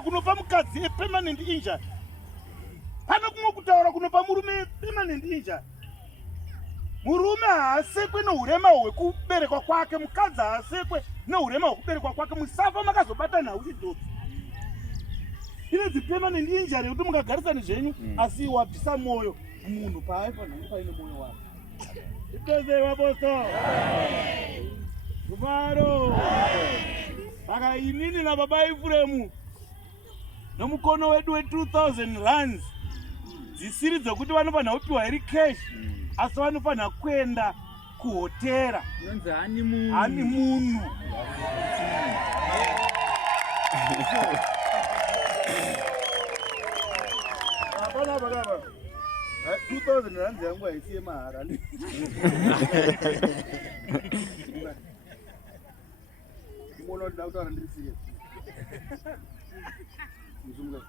kutaura kunopa mukadzi permanent injury. Pane kumwe kutaura kunopa murume permanent injury. Murume haasekwe nourema hwekuberekwa kwake, mukadzi haasekwe nourema hwekuberekwa kwake. Musafa makazobata nhau idzodzo. Inedzi permanent injury yekuti mukagarisana zvenyu asi wabvisa mwoyo munhu paaifa nhangu paine mwoyo wake. Ipezei vaposto. Kumaro. Saka inini nababa Efuremu nomukono wedu we2000 rands dzisiri dzokuti vanofanira kupiwa iri cash asi vanofanira kuenda kuhotera hani munhu. Hapana baba. 2000 rands yangu haisiye mahara. Mbona ndakutara ndisiye. Mzungu.